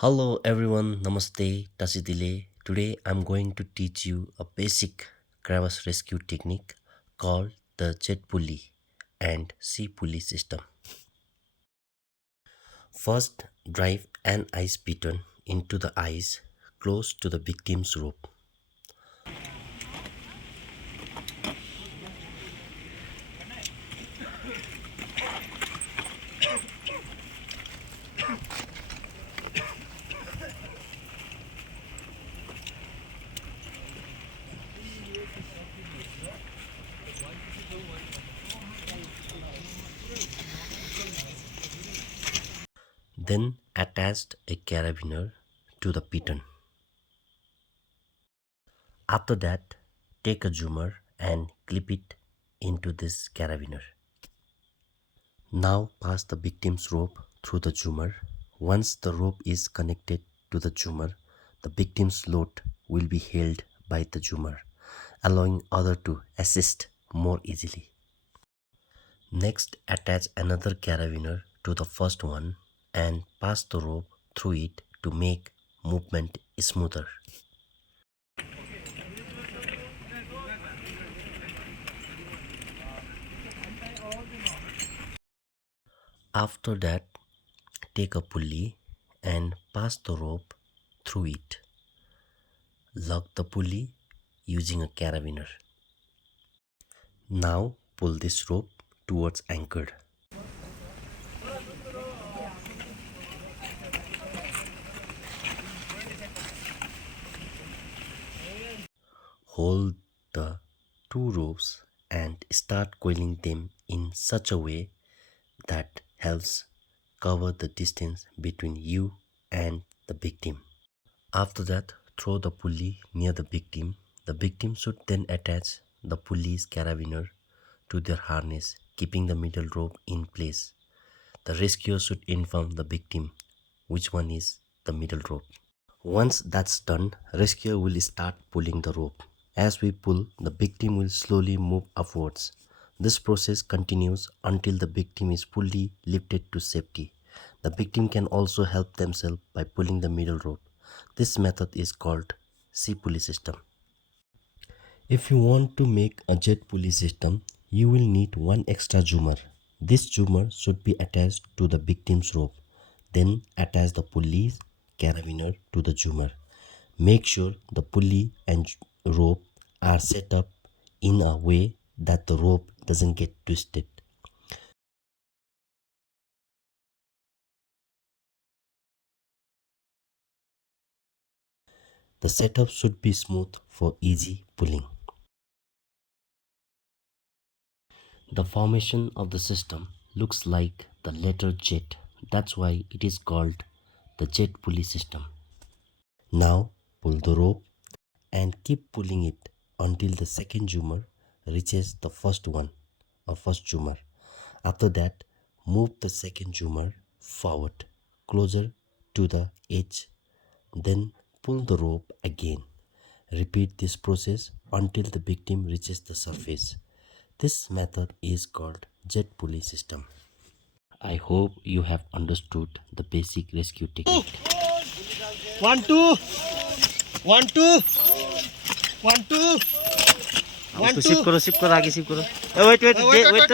Hello everyone, Namaste, Tasidile. Today I'm going to teach you a basic crevasse rescue technique called the Z-pulley and C-pulley system. First, drive an ice piton into the ice close to the victim's rope. Then attach a carabiner to the piton. After that, take a zoomer and clip it into this carabiner. Now pass the victim's rope through the zoomer. Once the rope is connected to the zoomer, the victim's load will be held by the zoomer, allowing others to assist more easily. Next, attach another carabiner to the first one and pass the rope through it to make movement smoother. After that, take a pulley and pass the rope through it. Lock the pulley using a carabiner. Now pull this rope towards anchored. Hold the two ropes and start coiling them in such a way that helps cover the distance between you and the victim. After that, throw the pulley near the victim. The victim should then attach the pulley's carabiner to their harness, keeping the middle rope in place. The rescuer should inform the victim which one is the middle rope. Once that's done, rescuer will start pulling the rope. As we pull, the victim will slowly move upwards. This process continues until the victim is fully lifted to safety. The victim can also help themselves by pulling the middle rope. This method is called C-pulley system. If you want to make a Z-pulley system, you will need one extra zoomer. This zoomer should be attached to the victim's rope. Then attach the pulley's carabiner to the zoomer. Make sure the pulley and rope are set up in a way that the rope doesn't get twisted. The setup should be smooth for easy pulling. The formation of the system looks like the letter Z. That's why it is called the Z-pulley system. Now pull the rope and keep pulling it until the second zoomer reaches the first one or first zoomer. After that, move the second zoomer forward closer to the edge. Then pull the rope again. Repeat this process until the victim reaches the surface. This method is called Z-pulley system. I hope you have understood the basic rescue technique. 1 2 1 2 1 2 1 2 shift करो आगे shift करो। Wait wait wait wait